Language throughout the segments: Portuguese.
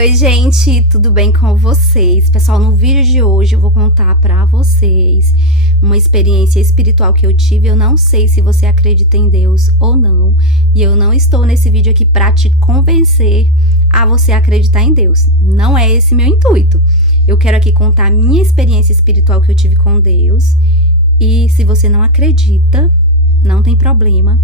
Oi, gente, tudo bem com vocês? Pessoal, no vídeo de hoje eu vou contar pra vocês uma experiência espiritual que eu tive. Eu não sei se você acredita em Deus ou não, e eu não estou nesse vídeo aqui pra te convencer a você acreditar em Deus. Não é esse meu intuito. Eu quero aqui contar a minha experiência espiritual que eu tive com Deus, e se você não acredita, não tem problema.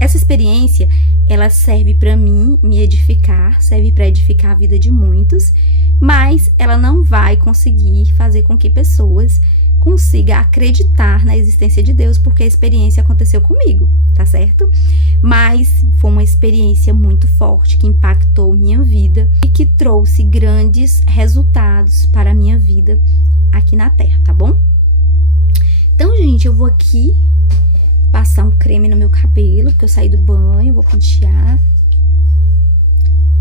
Essa experiência, ela serve para mim me edificar, serve para edificar a vida de muitos, mas ela não vai conseguir fazer com que pessoas consigam acreditar na existência de Deus, porque a experiência aconteceu comigo, tá certo? Mas foi uma experiência muito forte, que impactou minha vida e que trouxe grandes resultados para a minha vida aqui na Terra, tá bom? Então, gente, eu vou aqui passar um creme no meu cabelo, porque eu saí do banho, vou pentear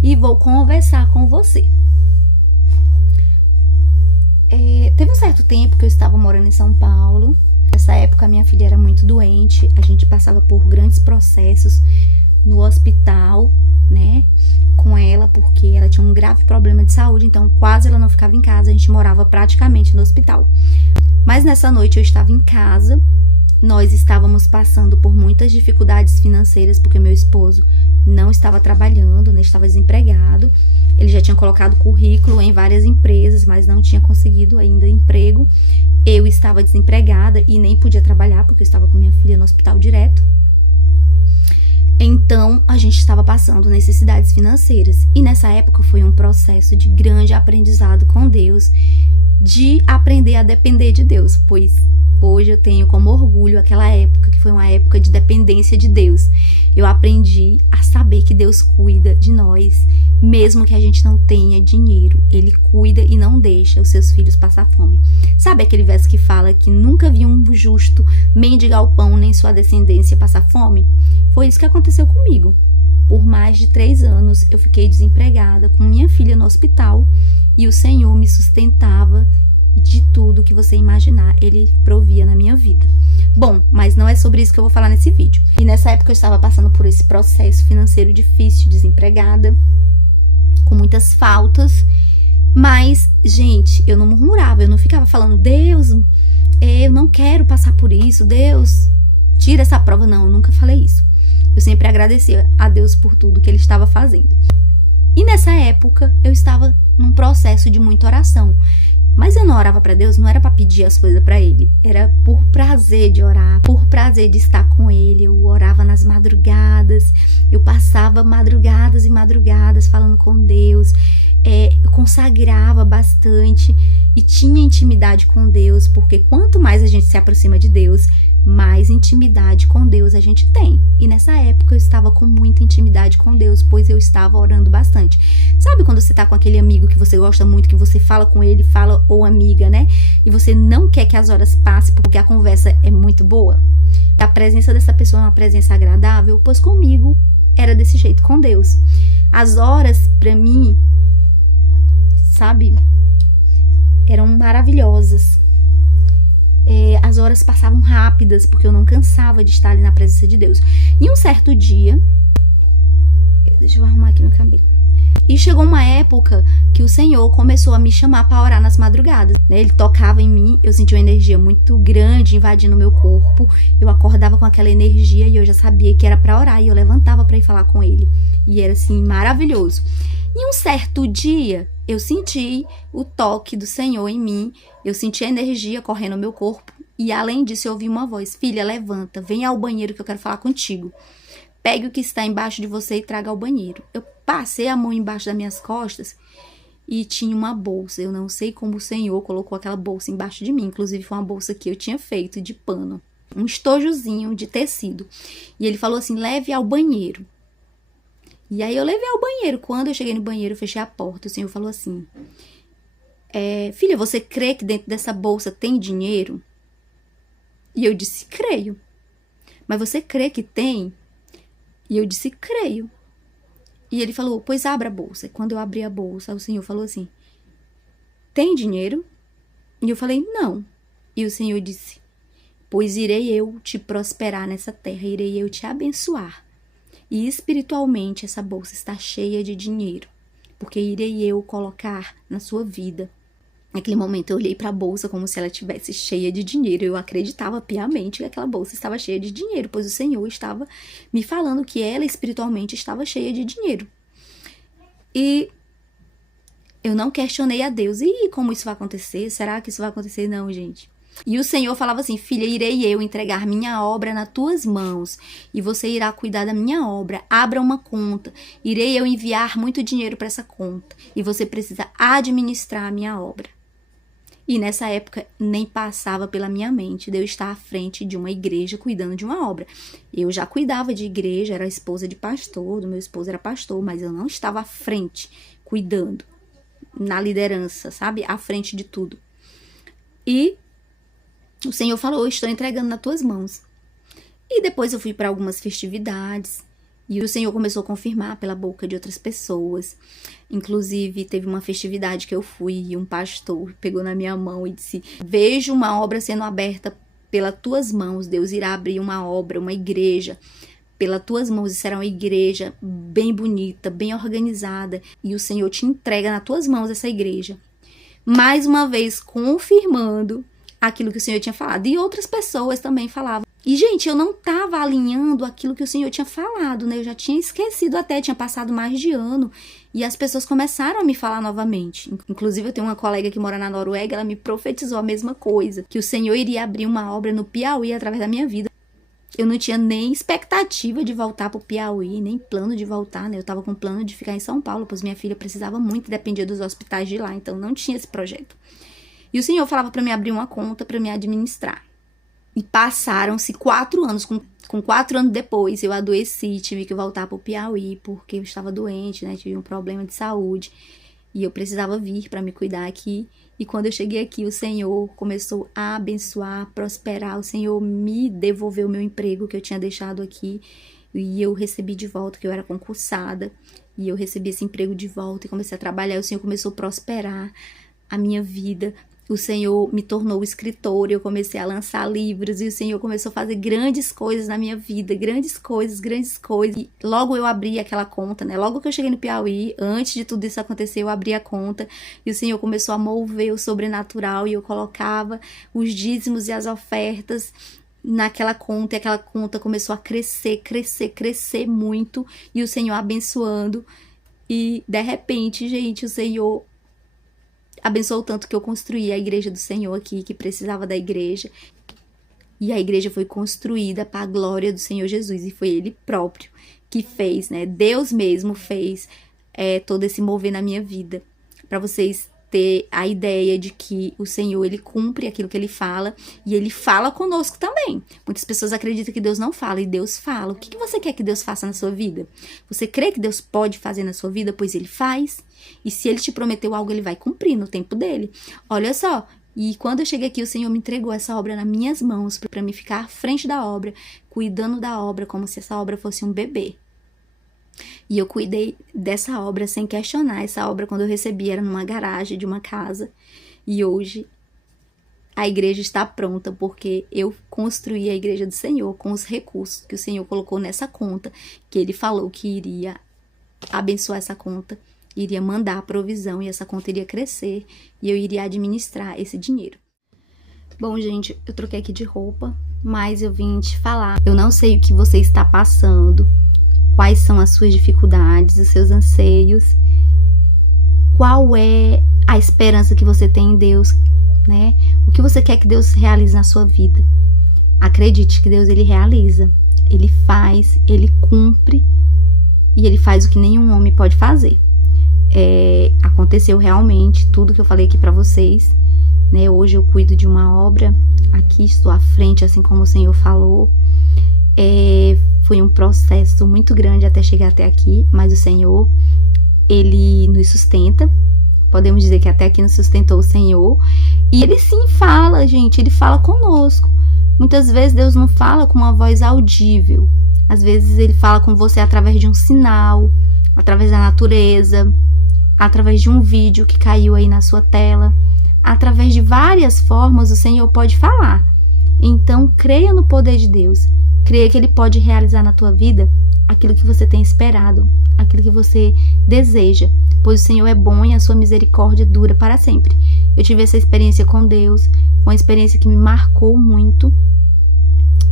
e vou conversar com você. Teve um certo tempo que eu estava morando em São Paulo. Nessa época, a minha filha era muito doente, a gente passava por grandes processos no hospital, né, com ela, porque ela tinha um grave problema de saúde, então quase ela não ficava em casa, a gente morava praticamente no hospital. Mas nessa noite eu estava em casa. Nós estávamos passando por muitas dificuldades financeiras, porque meu esposo não estava trabalhando, né, estava desempregado. Ele já tinha colocado currículo em várias empresas, mas não tinha conseguido ainda emprego. Eu estava desempregada e nem podia trabalhar, porque eu estava com minha filha no hospital direto. Então, a gente estava passando necessidades financeiras. E nessa época foi um processo de grande aprendizado com Deus, de aprender a depender de Deus, pois hoje eu tenho como orgulho aquela época, que foi uma época de dependência de Deus. Eu aprendi a saber que Deus cuida de nós, mesmo que a gente não tenha dinheiro. Ele cuida e não deixa os seus filhos passar fome. Sabe aquele verso que fala que nunca vi um justo mendigar o pão, nem sua descendência passar fome? Foi isso que aconteceu comigo. Por mais de 3 anos eu fiquei desempregada, com minha filha no hospital, e o Senhor me sustentava de tudo que você imaginar, Ele provia na minha vida. Bom, mas não é sobre isso que eu vou falar nesse vídeo. E nessa época eu estava passando por esse processo financeiro difícil, desempregada, com muitas faltas. Mas, gente, eu não murmurava, eu não ficava falando, Deus, eu não quero passar por isso, Deus, tira essa prova. Não, eu nunca falei isso. Eu sempre agradecia a Deus por tudo que Ele estava fazendo. E nessa época eu estava num processo de muita oração. Mas eu não orava para Deus, não era para pedir as coisas para Ele. Era por prazer de orar, por prazer de estar com Ele. Eu orava nas madrugadas, eu passava madrugadas e madrugadas falando com Deus. Eu consagrava bastante e tinha intimidade com Deus, porque quanto mais a gente se aproxima de Deus, mais intimidade com Deus a gente tem. E nessa época eu estava com muita intimidade com Deus, pois eu estava orando bastante. Sabe quando você tá com aquele amigo que você gosta muito, que você fala com ele, fala, ou amiga, né? E você não quer que as horas passem porque a conversa é muito boa? A presença dessa pessoa é uma presença agradável? Pois comigo era desse jeito com Deus. As horas, pra mim, sabe, eram maravilhosas. As horas passavam rápidas, porque eu não cansava de estar ali na presença de Deus. E um certo dia, deixa eu arrumar aqui meu cabelo. E chegou uma época que o Senhor começou a me chamar para orar nas madrugadas, né? Ele tocava em mim, eu sentia uma energia muito grande invadindo o meu corpo. Eu acordava com aquela energia e eu já sabia que era para orar, e eu levantava para ir falar com Ele. E era assim, maravilhoso. E um certo dia, eu senti o toque do Senhor em mim, eu senti a energia correndo no meu corpo, e além disso eu ouvi uma voz, filha, levanta, venha ao banheiro que eu quero falar contigo. Pegue o que está embaixo de você e traga ao banheiro. Eu passei a mão embaixo das minhas costas e tinha uma bolsa. Eu não sei como o Senhor colocou aquela bolsa embaixo de mim, inclusive foi uma bolsa que eu tinha feito de pano, um estojozinho de tecido. E Ele falou assim, leve ao banheiro. E aí eu levei ao banheiro. Quando eu cheguei no banheiro, eu fechei a porta. O Senhor falou assim, filha, você crê que dentro dessa bolsa tem dinheiro? E eu disse, creio. Mas você crê que tem? E eu disse, creio. E Ele falou, pois abra a bolsa. Quando eu abri a bolsa, o Senhor falou assim, tem dinheiro? E eu falei, não. E o Senhor disse, pois irei eu te prosperar nessa terra, irei eu te abençoar. E espiritualmente essa bolsa está cheia de dinheiro. porque irei eu colocar na sua vida. Naquele momento eu olhei para a bolsa como se ela estivesse cheia de dinheiro. Eu acreditava piamente que aquela bolsa estava cheia de dinheiro, pois o Senhor estava me falando que ela espiritualmente estava cheia de dinheiro. E eu não questionei a Deus. E como isso vai acontecer? Será que isso vai acontecer? Não, gente. E o Senhor falava assim: filha, irei eu entregar minha obra nas tuas mãos e você irá cuidar da minha obra. Abra uma conta. Irei eu enviar muito dinheiro para essa conta e você precisa administrar a minha obra. E nessa época nem passava pela minha mente de eu estar à frente de uma igreja cuidando de uma obra. Eu já cuidava de igreja, era esposa de pastor, do meu esposo era pastor, mas eu não estava à frente, cuidando, na liderança, sabe? À frente de tudo. E o Senhor falou: eu estou entregando nas tuas mãos. E depois eu fui para algumas festividades e o Senhor começou a confirmar pela boca de outras pessoas. Inclusive, teve uma festividade que eu fui e um pastor pegou na minha mão e disse: vejo uma obra sendo aberta pelas tuas mãos. Deus irá abrir uma obra, uma igreja pelas tuas mãos. E será uma igreja bem bonita, bem organizada. E o Senhor te entrega nas tuas mãos essa igreja. Mais uma vez, confirmando aquilo que o Senhor tinha falado. E outras pessoas também falavam. E, gente, eu não estava alinhando aquilo que o Senhor tinha falado, né? Eu já tinha esquecido até, tinha passado mais de ano. E as pessoas começaram a me falar novamente. Inclusive, eu tenho uma colega que mora na Noruega, ela me profetizou a mesma coisa. Que o Senhor iria abrir uma obra no Piauí através da minha vida. Eu não tinha nem expectativa de voltar pro Piauí, nem plano de voltar, né? Eu tava com plano de ficar em São Paulo, pois minha filha precisava muito, dependia dos hospitais de lá. Então, não tinha esse projeto. E o Senhor falava para me abrir uma conta para me administrar. E passaram-se 4 anos. Com 4 anos depois, eu adoeci, tive que voltar para o Piauí, porque eu estava doente, né? Tive um problema de saúde. E eu precisava vir para me cuidar aqui. E quando eu cheguei aqui, o Senhor começou a abençoar, prosperar. O Senhor me devolveu o meu emprego que eu tinha deixado aqui. E eu recebi de volta, que eu era concursada. E eu recebi esse emprego de volta e comecei a trabalhar. O Senhor começou a prosperar a minha vida. O Senhor me tornou escritora, eu comecei a lançar livros e o Senhor começou a fazer grandes coisas na minha vida, grandes coisas. E logo eu abri aquela conta, né? Logo que eu cheguei no Piauí, antes de tudo isso acontecer, eu abri a conta e o Senhor começou a mover o sobrenatural e eu colocava os dízimos e as ofertas naquela conta e aquela conta começou a crescer muito e o Senhor abençoando e de repente, gente, o Senhor abençoou tanto que eu construí a igreja do Senhor aqui, que precisava da igreja. E a igreja foi construída para a glória do Senhor Jesus. E foi Ele próprio que fez, né? Deus mesmo fez todo esse mover na minha vida. Para vocês ter a ideia de que o Senhor, Ele cumpre aquilo que Ele fala. E Ele fala conosco também. Muitas pessoas acreditam que Deus não fala. E Deus fala. O que você quer que Deus faça na sua vida? Você crê que Deus pode fazer na sua vida? Pois Ele faz. E se Ele te prometeu algo, Ele vai cumprir no tempo dele. Olha só. E quando eu cheguei aqui, o Senhor me entregou essa obra nas minhas mãos. Para me ficar à frente da obra. Cuidando da obra como se essa obra fosse um bebê. E eu cuidei dessa obra sem questionar. Essa obra, quando eu recebi, era numa garagem de uma casa. E hoje a igreja está pronta porque eu construí a igreja do Senhor com os recursos que o Senhor colocou nessa conta. Que Ele falou que iria abençoar essa conta, iria mandar a provisão e essa conta iria crescer. E eu iria administrar esse dinheiro. Bom, gente, eu troquei aqui de roupa, mas eu vim te falar. Eu não sei o que você está passando. Quais são as suas dificuldades, os seus anseios, qual é a esperança que você tem em Deus, né? O que você quer que Deus realize na sua vida. Acredite que Deus, Ele realiza, Ele faz, Ele cumpre e Ele faz o que nenhum homem pode fazer. Aconteceu realmente tudo que eu falei aqui pra vocês, né? Hoje eu cuido de uma obra, aqui estou à frente, assim como o Senhor falou. Foi um processo muito grande até chegar até aqui, mas o Senhor, Ele nos sustenta. Podemos dizer que até aqui nos sustentou o Senhor. E Ele sim fala, gente, Ele fala conosco. Muitas vezes Deus não fala com uma voz audível. Às vezes Ele fala com você através de um sinal, através da natureza, através de um vídeo que caiu aí na sua tela. Através de várias formas o Senhor pode falar. Então, creia no poder de Deus. Creia que Ele pode realizar na tua vida aquilo que você tem esperado, aquilo que você deseja. pois o Senhor é bom e a sua misericórdia dura para sempre. Eu tive essa experiência com Deus, uma experiência que me marcou muito,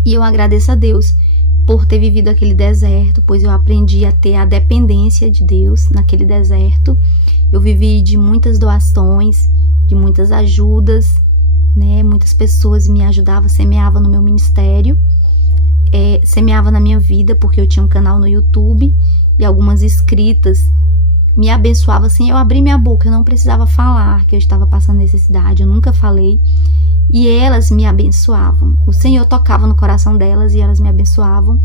e eu agradeço a Deus por ter vivido aquele deserto, pois eu aprendi a ter a dependência de Deus naquele deserto. Eu vivi de muitas doações, de muitas ajudas, né? Muitas pessoas me ajudavam, semeavam no meu ministério, semeava na minha vida, porque eu tinha um canal no YouTube, e algumas inscritas me abençoavam assim. Eu abri minha boca, eu não precisava falar que eu estava passando necessidade, eu nunca falei, e elas me abençoavam. O Senhor tocava no coração delas e elas me abençoavam.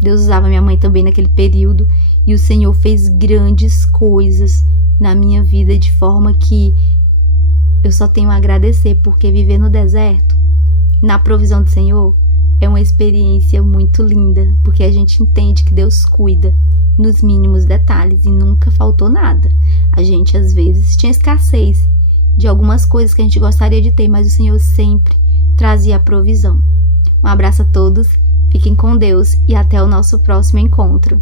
Deus usava minha mãe também naquele período, e o Senhor fez grandes coisas na minha vida, de forma que eu só tenho a agradecer, porque viver no deserto, na provisão do Senhor, é uma experiência muito linda, porque a gente entende que Deus cuida nos mínimos detalhes e nunca faltou nada. A gente às vezes tinha escassez de algumas coisas que a gente gostaria de ter, mas o Senhor sempre trazia a provisão. Um abraço a todos, fiquem com Deus e até o nosso próximo encontro.